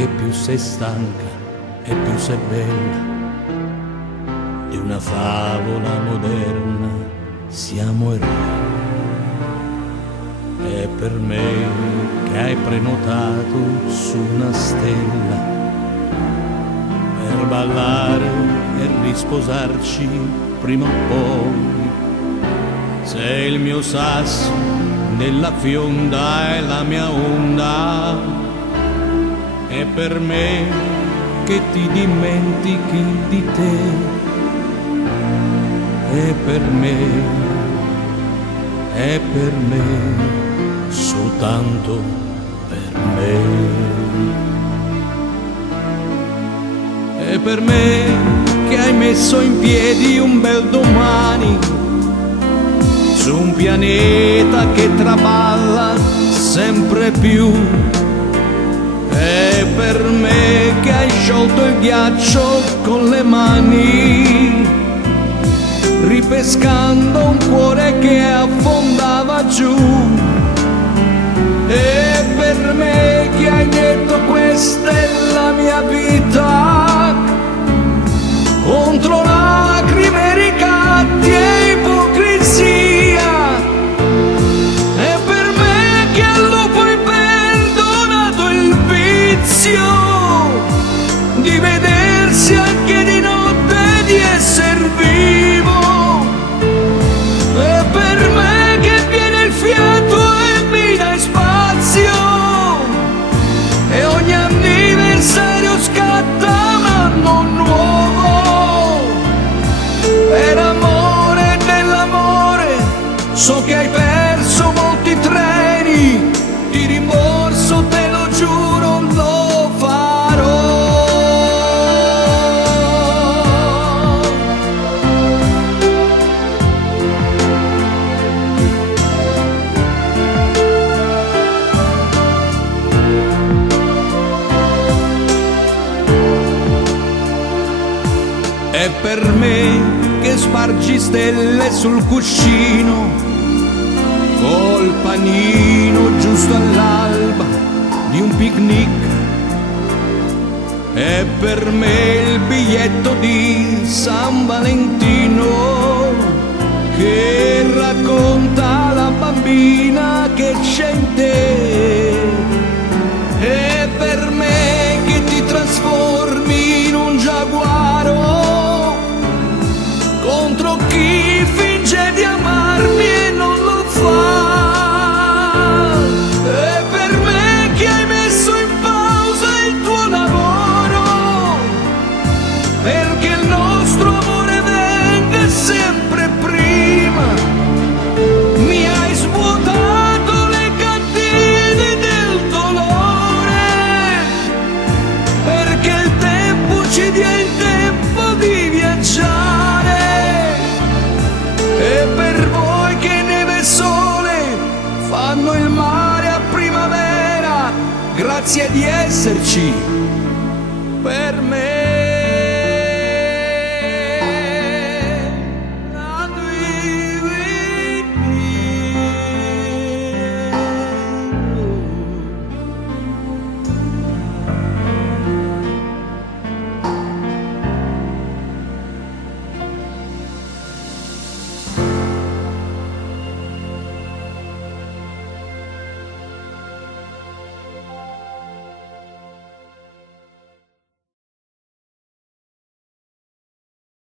che più sei stanca e più sei bella. Di una favola moderna siamo il re. È per me che hai prenotato su una stella per ballare e risposarci prima o poi. Sei il mio sasso nella fionda e la mia onda. È per me che ti dimentichi di te. È per me, soltanto per me. È per me che hai messo in piedi un bel domani su un pianeta che traballa sempre più. È per me che hai sciolto il ghiaccio con le mani, ripescando un cuore che affondava giù. E per me che hai detto questa è la mia vita, contro lacrime, ricatti e ipocrisia. E per me che al lupo hai perdonato il vizio di vedersi anche di notte e di esser vivo. E per me che viene il fiato e mi dai spazio, e ogni anniversario scatta un anno nuovo. Per amore dell'amore so che hai perso molti treni, di rimborso te lo giuro lo farò. È per me che spargi stelle sul cuscino, col panino giusto all'alba di un picnic. È per me il biglietto di San Valentino che racconta la bambina che c'è in te. È per me che ti trasformi in un giaguaro contro chi finge di amarmi e non lo fa. È per me che hai messo in pausa il tuo lavoro, perché il nostro amore venga sempre prima. Mi hai svuotato le cantine del dolore, perché il tempo ci dia il tempo di viaggiare. E per voi che neve e sole fanno il mare a primavera, grazie di esserci per me.